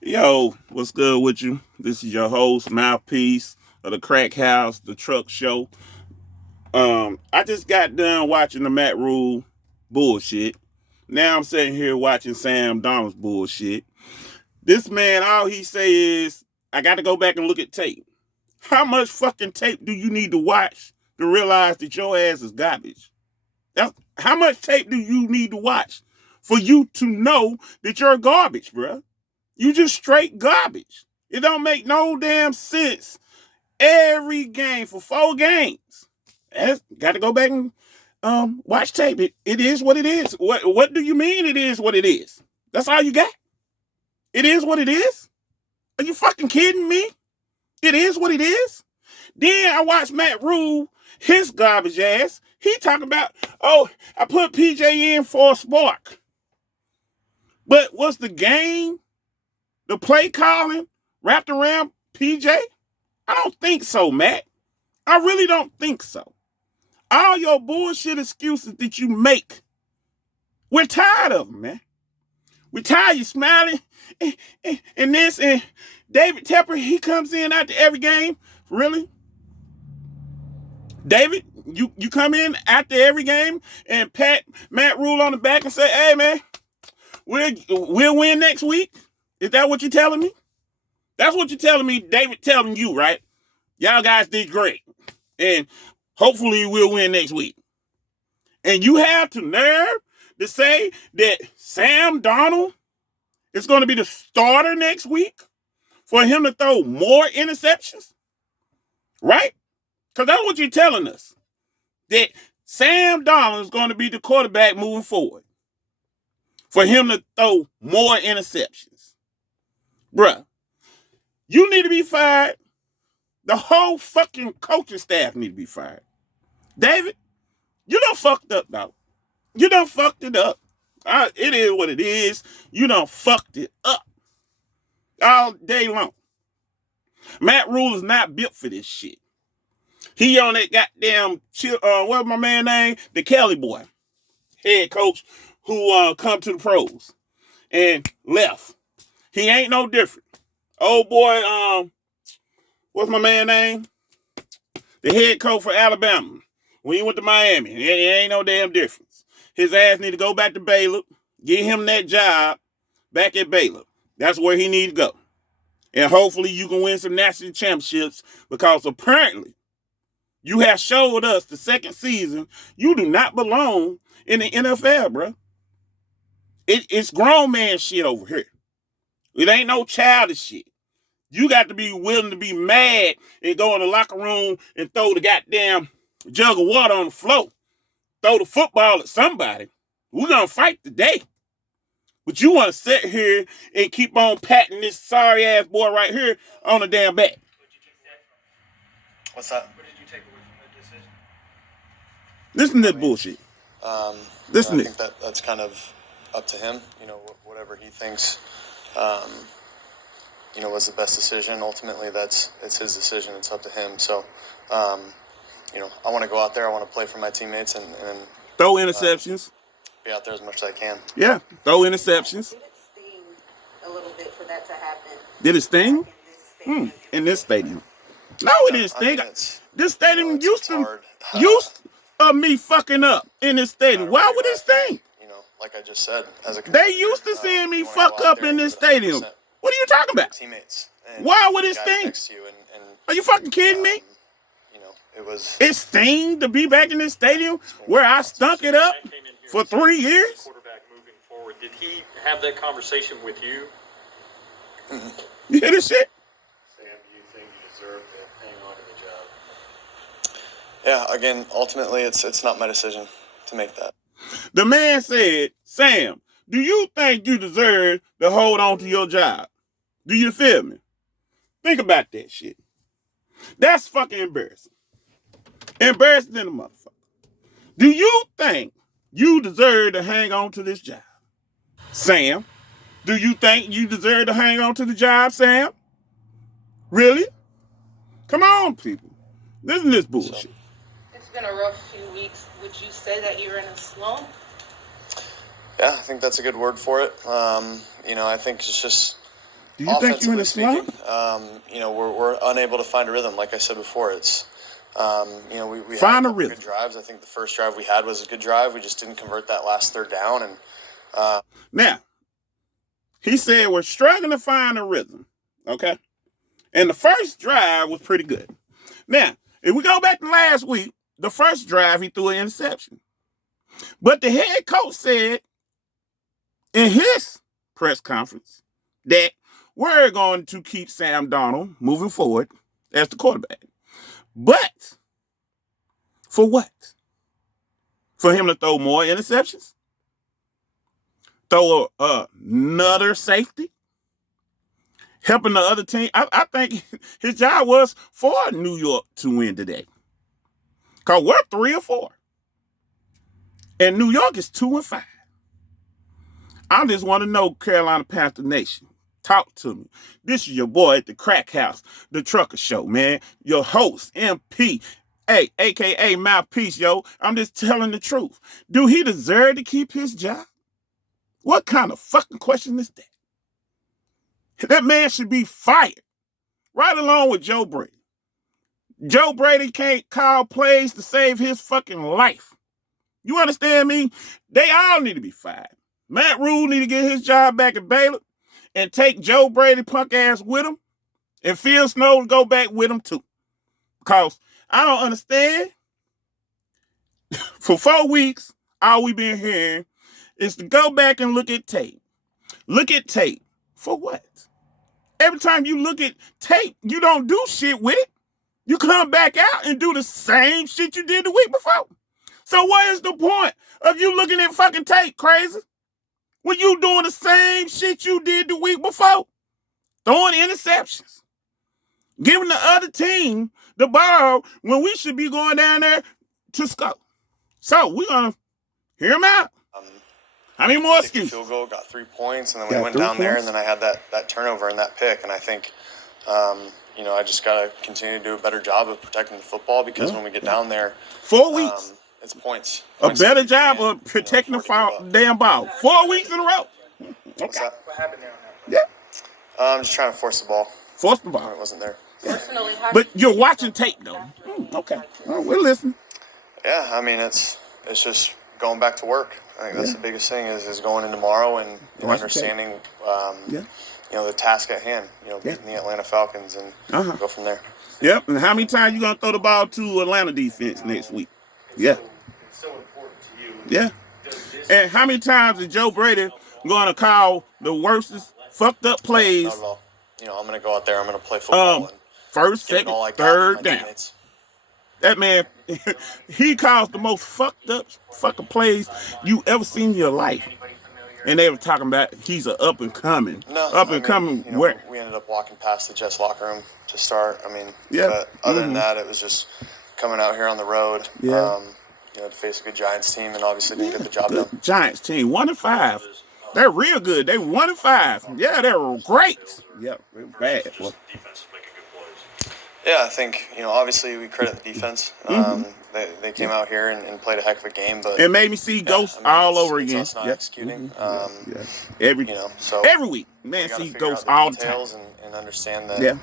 Yo, what's good with you? This is your host, Mouthpiece of the Crack House, the Truck Show. I just got done watching the Matt Rhule bullshit. Now I'm sitting here watching Sam Donald's bullshit. This man, all he say is, I got to go back and look at tape. How much fucking tape do you need to watch to realize that your ass is garbage? How much tape do you need to watch for you to know that you're garbage, bruh? You just straight garbage. It don't make no damn sense. Every game for 4 games. Got to go back and watch tape. It is what it is. What do you mean it is what it is? That's all you got? It is what it is? Are you fucking kidding me? It is what it is? Then I watched Matt Rhule, his garbage ass. He talking about, oh, I put PJ in for a spark. But was the game, the play calling wrapped around PJ? I don't think so, Matt. I really don't think so. All your bullshit excuses that you make, we're tired of them, man. We're tired of you smiling and this. And David Tepper, he comes in after every game. Really? David, you come in after every game and pat Matt Rhule on the back and say, hey, man, we'll win next week? Is that what you're telling me? That's what you're telling me, David telling you, right? Y'all guys did great. And hopefully we'll win next week. And you have the nerve to say that Sam Donald is going to be the starter next week for him to throw more interceptions? Right? Because that's what you're telling us. That Sam Donald is going to be the quarterback moving forward. For him to throw more interceptions. Bruh, you need to be fired. The whole fucking coaching staff need to be fired. David, you done fucked up, though. You done fucked it up. It is what it is. You done fucked it up. All day long. Matt Rhule is not built for this shit. He on that goddamn, what's my man name? The Kelly boy. Head coach who come to the pros and left. He ain't no different. Old boy, what's my man name? The head coach for Alabama. When he went to Miami, it ain't no damn difference. His ass need to go back to Baylor, get him that job back at Baylor. That's where he need to go. And hopefully you can win some national championships because apparently you have showed us the second season you do not belong in the NFL, bro. It's grown man shit over here. It ain't no childish shit. You got to be willing to be mad and go in the locker room and throw the goddamn jug of water on the floor. Throw the football at somebody. We're going to fight today. But you want to sit here and keep on patting this sorry ass boy right here on the damn back. What's that? What did you take away from the decision? Listen to that bullshit. Listen I to think that's kind of up to him. Whatever he thinks, was the best decision. Ultimately, it's his decision. It's up to him. So, I want to go out there. I want to play for my teammates and throw interceptions. Be out there as much as I can. Yeah, throw interceptions. Did it sting a little bit for that to happen? Did it sting? In this stadium. No, it didn't sting. This stadium used to me fucking up in this stadium. Why would it sting? Like I just said, they used to seeing me fuck up in this stadium. What are you talking about? Teammates. Why would it sting? Are you fucking kidding me? It sting to be back in this stadium where I stunk it up for 3 years. Quarterback moving forward. Did he have that conversation with you? You hear this shit? Sam, do you think you deserve to hang on to the job? Yeah. Again, ultimately, it's not my decision to make that. The man said, Sam, do you think you deserve to hold on to your job? Do you feel me? Think about that shit. That's fucking embarrassing. Embarrassing than a motherfucker. Do you think you deserve to hang on to this job? Sam, do you think you deserve to hang on to the job, Sam? Really? Come on, people. Listen to this bullshit. It's been a rough few weeks. Would you say that you're in a slump? Yeah, I think that's a good word for it. I think it's just Do you think you're in Offensively a slump? speaking, we're unable to find a rhythm. Like I said before, it's we had Find a a couple rhythm. good drives. I think the first drive we had was a good drive. We just didn't convert that last third down. And Now, he said we're struggling to find a rhythm. Okay? And the first drive was pretty good. Now, if we go back to last week, the first drive he threw an interception. But the head coach said in his press conference that we're going to keep Sam Darnold moving forward as the quarterback. But for what? For him to throw more interceptions? Throw another safety? Helping the other team? I think his job was for New York to win today. Because we're 3-4. And New York is 2-5. I just want to know, Carolina Panther Nation, talk to me. This is your boy at the Crack House, the Trucker Show, man. Your host, MP, hey, a.k.a. Mouthpiece, yo. I'm just telling the truth. Do he deserve to keep his job? What kind of fucking question is that? That man should be fired, right along with Joe Brady. Joe Brady can't call plays to save his fucking life. You understand me? They all need to be fired. Matt Rhule need to get his job back at Baylor and take Joe Brady punk ass with him, and Phil Snow go back with him too. Because I don't understand. For 4 weeks, all we've been hearing is to go back and look at tape. Look at tape. For what? Every time you look at tape, you don't do shit with it. You come back out and do the same shit you did the week before. So what is the point of you looking at fucking tape, crazy? When you doing the same shit you did the week before? Throwing interceptions. Giving the other team the ball when we should be going down there to score. So we're going to hear him out. How many more excuses? Field goal, got 3 points, and then we went down there, and then I had that turnover and that pick. And I think, I just got to continue to do a better job of protecting the football because when we get down there, 4 weeks. It's points. A better job of protecting the damn ball. 4 weeks in a row. What's that? What happened there on that? Yeah. I'm just trying to force the ball. Force the ball. When it wasn't there. Personally, how But do you you're feel watching about tape, though. after- Okay. Well, we're listening. Yeah, I mean, it's just going back to work. I think that's the biggest thing is going in tomorrow and understanding, the task at hand. Beating the Atlanta Falcons and go from there. Yep. And how many times you gonna throw the ball to Atlanta defense next week? Yeah. It's so important to you. Yeah. And how many times is Joe Brady gonna call the worstest fucked up plays? Not at all. I'm gonna go out there. I'm gonna play football. And first, give it second, all I got third for my down. teammates. That man, he calls the most fucked up fucking plays you ever seen in your life. And they were talking about he's an up and coming. We ended up walking past the Jets locker room to start. I mean, but other than that, it was just coming out here on the road. To face a good Giants team, and obviously didn't get the job done. Giants team 1-5. They're real good. They 1-5. Yeah, they're great. Yeah, they're bad. Well, yeah, I think obviously we credit the defense. They came out here and played a heck of a game, but it made me see ghosts all over again. It's us not executing. Every so every week, man, see ghosts all the time. And understand that.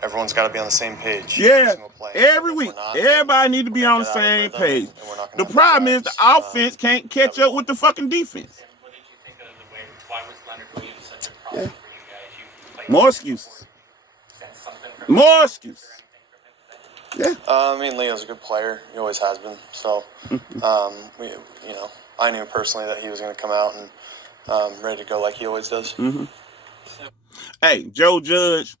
Everyone's got to be on the same page. Yeah, every week. Everybody need to be on the same page. The problem is the offense can't catch up with the fucking defense. What did you think of the way? Why was Leonard Williams such a problem for you guys? More excuses. More excuses. Yeah. I mean, Leo's a good player. He always has been. So, I knew personally that he was going to come out and ready to go like he always does. Hey, Joe Judge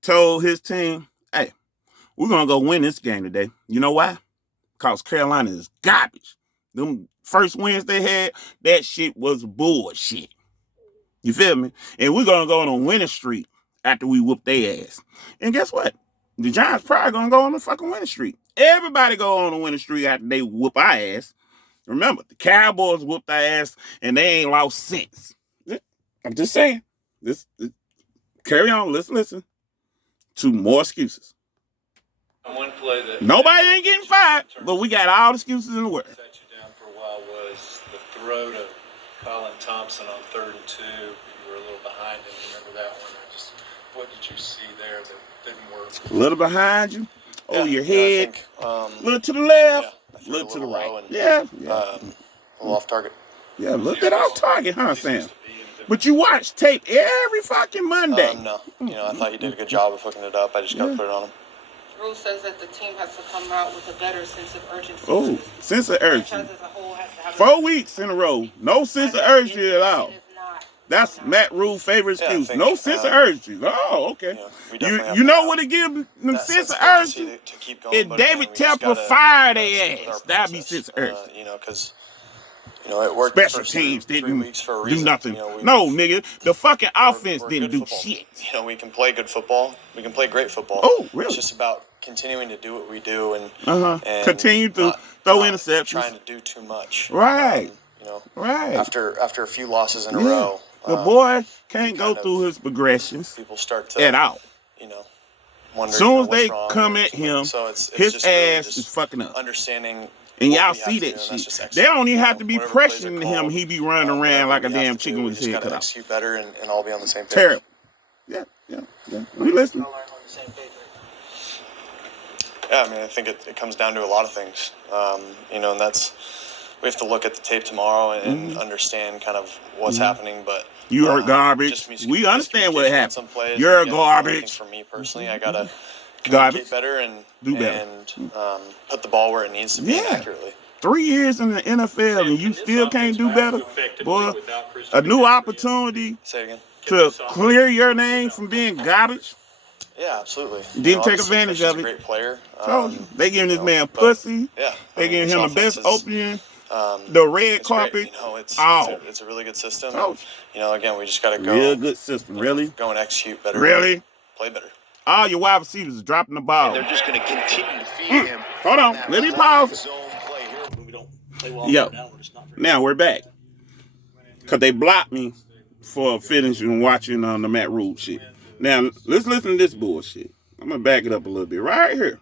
told his team, hey, we're going to go win this game today. You know why? Because Carolina is garbage. Them first wins they had, that shit was bullshit. You feel me? And we're going to go on a winning streak after we whoop their ass. And guess what? The Giants probably going to go on a fucking winning streak. Everybody go on a winning streak after they whoop our ass. Remember, the Cowboys whooped our ass and they ain't lost since. I'm just saying. This carry on. Let's listen to more excuses. One play that nobody ain't getting fired, but we got all the excuses in the world. Set you down for a while was the throw to Colin Thompson on 3rd and 2. You were a little behind him. Remember that one. What did you see there that didn't work? A little behind you. Yeah, Your you know, I head. think, a little to the left. I A threw it little to the right. low and, Yeah. a little off target. Yeah, a little bit off target, huh, Sam? But you watch tape every fucking Monday. No. You know, I thought he did a good job of hooking it up. I just got to put it on him. Rhule says that the team has to come out with a better sense of urgency. Oh, sense of urgency. Franchise as a whole has to have 4 weeks in a row. No sense of urgency at all. It is not. That's Matt Rhule's favorite excuse. I think, No sense of urgency. Oh, okay. We you know what it gives them sense of urgency? to keep going, If David Tepper fired their ass, that'd be sense of urgency. You know, because it worked. Special the first teams 3 didn't weeks for a do reason. nothing. You know, No, nigga. The fucking offense we're didn't good do football shit. team. You know, we can play good football. We can play great football. Oh, really? It's just about continuing to do what we do and Continue to throw interceptions. Trying to do too much. Right. Right. After a few losses in a row, the boy can't go through his progressions people start to at all. Wonder, soon as what's they wrong come at him, so it's his just really ass just is fucking up. Understanding. And y'all see that shit. They don't even have to be pressuring him. He be running around like a damn chicken with his head cut off. Execute better and all be on the same page. Terrible. Yeah. We listen. Yeah, I mean, I think it comes down to a lot of things. And that's, we have to look at the tape tomorrow and understand kind of what's happening. But you are garbage. We understand what happened. You're garbage. For me personally, I gotta garbage better and do better and put the ball where it needs to be accurately. 3 years in the NFL and you still can't do better, boy. A new opportunity to clear your name from being garbage. Yeah, absolutely. Didn't take advantage of it. Great player. They giving this man pussy. Yeah, they giving him the best opening. The red carpet. It's a really good system. Again, we just got to go. Real good system. Really. Go and execute better. Really. Play better. All your wide receivers are dropping the ball. And they're just going to continue to feed him. Hold on. Let me pause. Yo. Now we're back. Because they blocked me for finishing watching the Matt Rhule shit. Now, let's listen to this bullshit. I'm going to back it up a little bit. Right here.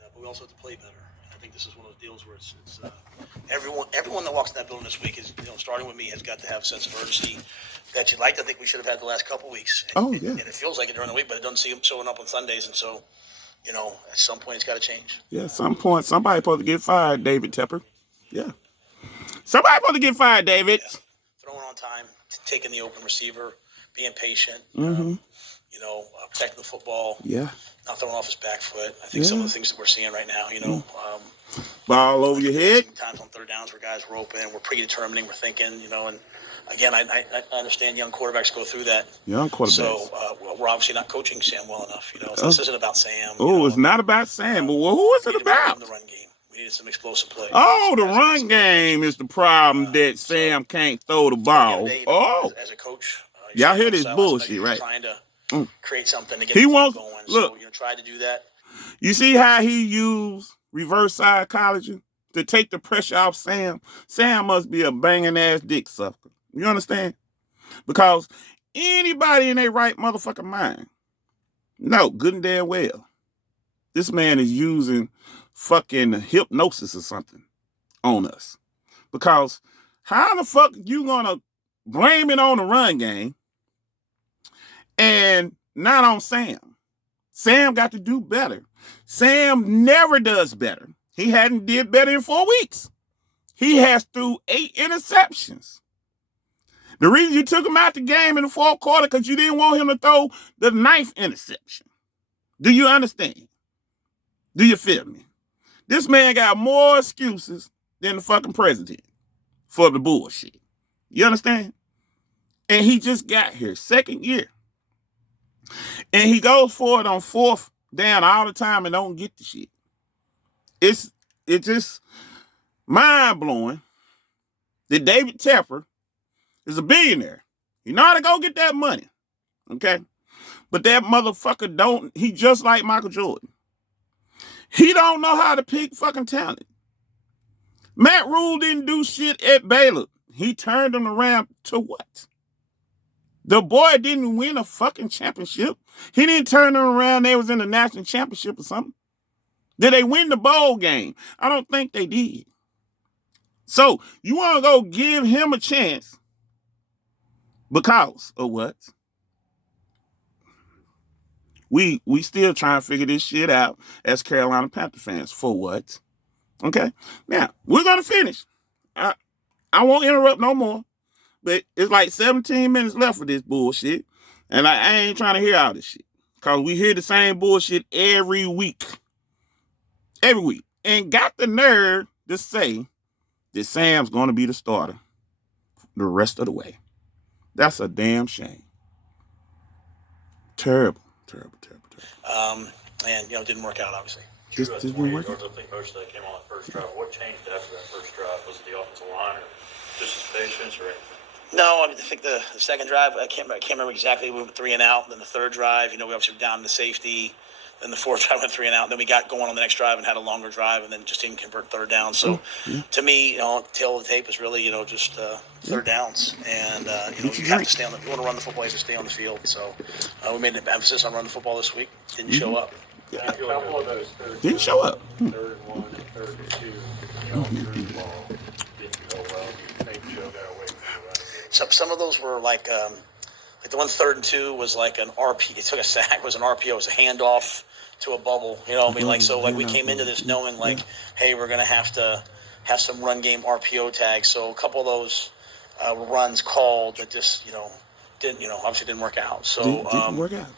But we also have to play better. I think this is one of those deals where it's everyone that walks in that building this week is, starting with me, has got to have a sense of urgency that you'd like to think we should have had the last couple of weeks. And it feels like it during the week, but it doesn't see them showing up on Sundays. And so, at some point it's got to change. Yeah, at some point somebody's supposed to get fired, David Tepper. Yeah. Somebody's supposed to get fired, David. Yeah. Throwing on time, taking the open receiver, being patient, protecting the football. Yeah. Not throwing off his back foot. I think some of the things that we're seeing right now, ball over your head. Sometimes on third downs where guys were open, we're predetermining, we're thinking, and again, I understand young quarterbacks go through that. Young quarterbacks. So we're obviously not coaching Sam well enough. So this isn't about Sam. It's not about Sam. But who is it about? The run game. We needed some explosive play. Oh, the run game is the problem that Sam can't throw the ball. As a coach, y'all hear this bullshit, right? Trying to create something to get he the wants team going. look. So try to do that. You see how he used reverse psychology to take the pressure off Sam? Sam must be a banging ass dick sucker. You understand? Because anybody in their right motherfucking mind, no, good and damn well, this man is using fucking hypnosis or something on us. Because how the fuck you gonna blame it on the run game and not on Sam? Sam got to do better. Sam never does better. He hadn't did better in 4 weeks. He has threw 8 interceptions. The reason you took him out the game in the fourth quarter because you didn't want him to throw the 9th interception. Do you understand? Do you feel me? This man got more excuses than the fucking president for the bullshit. You understand? And he just got here, 2nd year. And he goes for it on 4th down all the time and don't get the shit. It's just mind-blowing that David Tepper is a billionaire. You know how to go get that money. Okay? But that motherfucker he just like Michael Jordan. He don't know how to pick fucking talent. Matt Rhule didn't do shit at Baylor. He turned him around to what? The boy didn't win a fucking championship. He didn't turn them around. They was in the national championship or something. Did they win the bowl game? I don't think they did. So you want to go give him a chance because of what? We still trying to figure this shit out as Carolina Panther fans. For what? Okay. Now, we're going to finish. I won't interrupt no more. But it's like 17 minutes left for this bullshit. And I ain't trying to hear all this shit. Because we hear the same bullshit every week. Every week. And got the nerve to say that Sam's going to be the starter the rest of the way. That's a damn shame. Terrible. And it didn't work out, obviously. This didn't work out. I think most of that came on the first drive. What changed after that first drive? Was it the offensive line or just his patience or anything? No, I think the second drive, I can't remember exactly. We went 3 and out. Then the third drive, we obviously were down to safety. Then the fourth drive went 3 and out. Then we got going on the next drive and had a longer drive, and then just didn't convert third down. So, to me, tail of the tape is really, just third downs. And you have to stay on you want to run the football, you have to stay on the field. So, we made an emphasis on running the football this week. Didn't show up. I feel like couple of those didn't show up. 3rd and 1 and 3rd and 2, through the ball didn't go well. Maybe Joe got away from the running game. Some of those were like the one 3rd and 2 was like an RP. It took a sack. It was an RPO. It was a handoff to a bubble. We came into this knowing hey, we're gonna have to have some run game RPO tags. So a couple of those runs called that just obviously didn't work out. So didn't work out.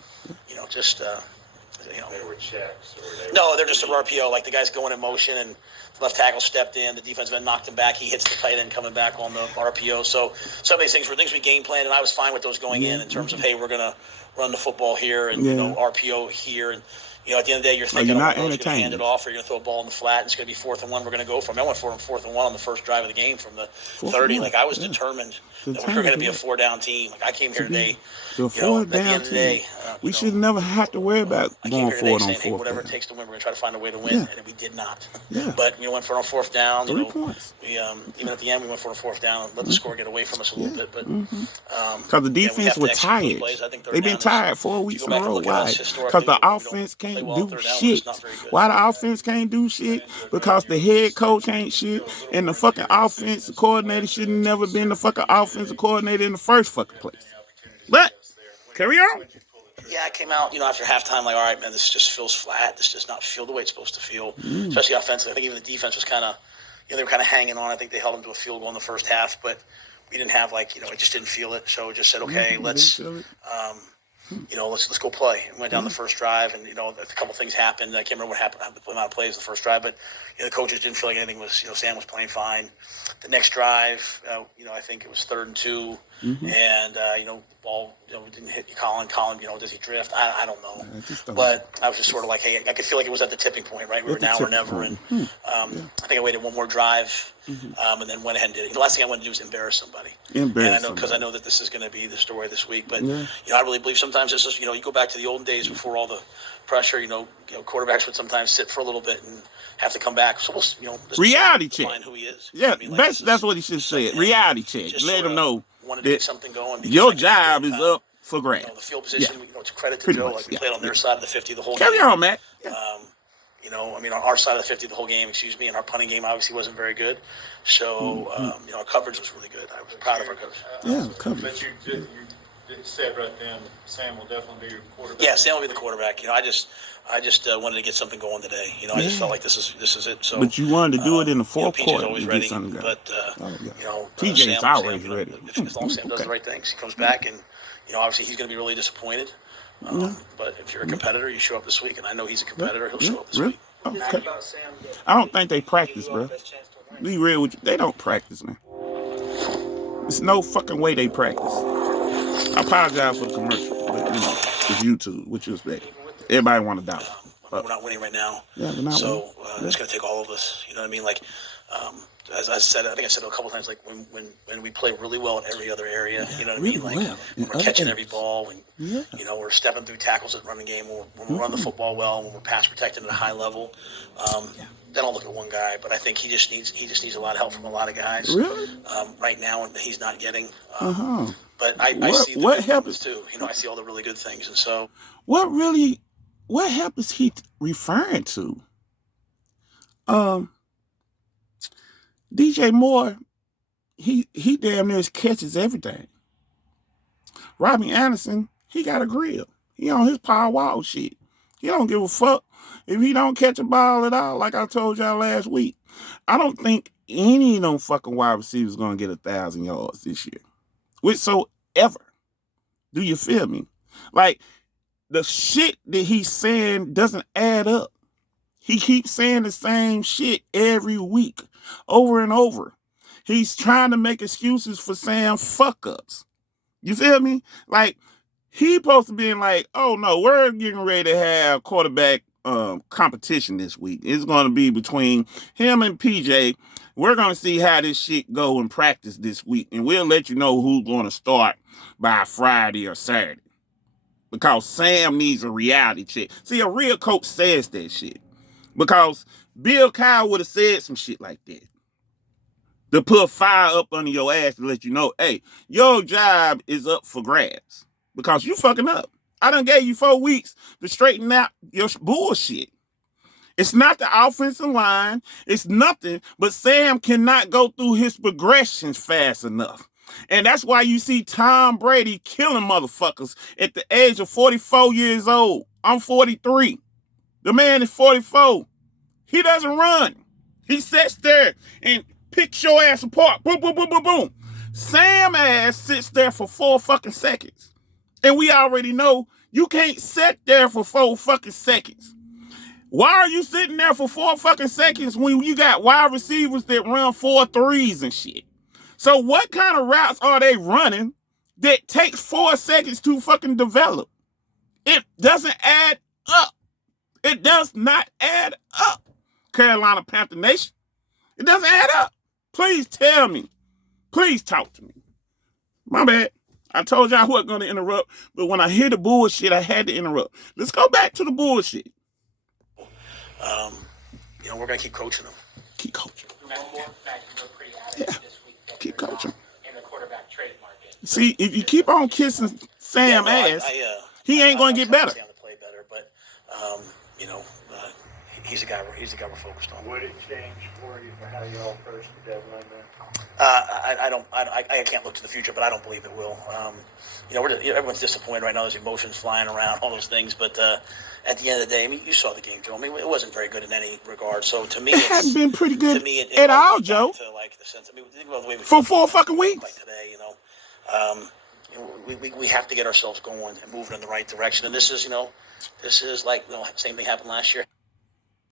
They were checks. No, they're just a RPO. Like the guy's going in motion and the left tackle stepped in. The defensive end knocked him back. He hits the tight end coming back on the RPO. So some of these things were things we game planned, and I was fine with those going in terms of, hey, we're going to run the football here and RPO here. And at the end of the day, you're thinking, you're going to hand it off or you're going to throw a ball in the flat. And it's going to be 4th and 1. We're going to go from. I went for 4th and 1 on the first drive of the game from the 30. I was determined that we were going to be a 4-down team. I came here today. The 4-down team. We should never have to worry about going forward on 4th. Hey, whatever it takes to win, we're going to try to find a way to win, and we did not. But we went for it on 4th down. 3 points. We even at the end we went for a 4th down and let the score get away from us a little bit. But because the defense was tired, they've been tired 4 weeks in a row. Why? Because the offense can't do shit. Why the offense can't do shit? Because the head coach ain't shit, and the fucking offensive coordinator should have never been the fucking offensive coordinator in the first fucking place. But carry on. Yeah, I came out, after halftime, all right, man, this just feels flat. This does not feel the way it's supposed to feel, especially offensively. I think even the defense was kind of, they were kind of hanging on. I think they held them to a field goal in the first half, but we didn't have, I just didn't feel it. So we just said, okay, let's go play. And went down the first drive, and, a couple things happened. I can't remember what happened, the amount of plays in the first drive, but the coaches didn't feel like anything was, Sam was playing fine. The next drive, I think it was 3rd and 2, and, the ball, didn't hit Colin. Colin, does he drift? I don't know. But I was just sort of like, hey, I could feel like it was at the tipping point, right? We were now or never. And I think I waited one more drive and then went ahead and did it. The last thing I wanted to do was embarrass somebody. And I know that this is going to be the story this week. But, I really believe sometimes it's just, you go back to the olden days before all the pressure, quarterbacks would sometimes sit for a little bit and have to come back. So we'll, reality check. Find who he is. Yeah, that's what he should say. Reality check. Let him know wanted to get something going. Your job is up for grabs. The field position, to credit to Joe, we played on their side of the 50 the whole game. Carry on, Matt. On our side of the 50 the whole game, and our punting game obviously wasn't very good. So, our coverage was really good. I was proud of our coverage. Coverage. But you said right then, Sam will definitely be your quarterback. Yeah, Sam will be the quarterback. I just wanted to get something going today. I just felt like this is it. So, but you wanted to do it in the fourth PJ's quarter. always ready, but TJ's always ready. As long as Sam does the right things, he comes back, and obviously he's going to be really disappointed. But if you're a competitor, you show up this week, and I know he's a competitor. He'll show up this week. Okay. I don't think they practice, bro. Be real with you. They don't practice, man. There's no fucking way they practice. I apologize for the commercial, but it's YouTube. What you expect? Everybody want to doubt. We're not winning right now. Yeah, we're not so it's going to take all of us. You know what I mean? As I said, I think I said it a couple times. When we play really well in every other area, you know what I mean? When we're catching every ball, when we're stepping through tackles at running game, when we run the football well, when we're pass protecting at a high level. Then I'll look at one guy, but I think he just needs a lot of help from a lotot of guys. Really? Right now, he's not getting. But I see the good things too. I see all the really good things, and so what help is he referring to? DJ Moore, he damn near catches everything. Robbie Anderson, he got a grill. He on his power wild shit. He don't give a fuck if he don't catch a ball at all, like I told y'all last week. I don't think any of them fucking wide receivers gonna get 1,000 yards this year. Whatsoever. Do you feel me? Like, the shit that he's saying doesn't add up. He keeps saying the same shit every week, over and over. He's trying to make excuses for saying fuck ups. You feel me? Like, he supposed to be like, oh no, we're getting ready to have quarterback competition this week. It's going to be between him and PJ. We're going to see how this shit go in practice this week, and we'll let you know who's going to start by Friday or Saturday. Because Sam needs a reality check. See, a real coach says that shit. Because Bill Kyle would have said some shit like that. To put fire up under your ass to let you know, hey, your job is up for grabs. Because you fucking up. I done gave you 4 weeks to straighten out your bullshit. It's not the offensive line. It's nothing. But Sam cannot go through his progressions fast enough. And that's why you see Tom Brady killing motherfuckers at the age of 44 years old. I'm 43. The man is 44. He doesn't run. He sits there and picks your ass apart. Boom, boom, boom, boom, boom. Sam ass sits there for 4 fucking seconds. And we already know you can't sit there for 4 fucking seconds. Why are you sitting there for 4 fucking seconds when you got wide receivers that run 4 threes and shit? So what kind of routes are they running that takes 4 seconds to fucking develop? It doesn't add up. It does not add up, Carolina Panther Nation. It doesn't add up. Please tell me. Please talk to me. My bad. I told you I wasn't going to interrupt, but when I hear the bullshit, I had to interrupt. Let's go back to the bullshit. We're going to keep coaching them. Keep coaching. Yeah. Keep coaching. In the quarterback trade market. See, if you keep on kissing Sam ass, he ain't going to get better. Sam to play better, but he's the guy we're focused on. Would it change for you for how you all approach the deadline then? I can't look to the future, but I don't believe it will. Everyone's disappointed right now. There's emotions flying around, all those things. But at the end of the day, I mean, you saw the game, Joe. I mean, it wasn't very good in any regard. So to me, it hasn't been pretty good at all, Joe. Like the sense, think about the way we for 4 fucking weeks. Like today, we have to get ourselves going and moving in the right direction. And this is like same thing happened last year.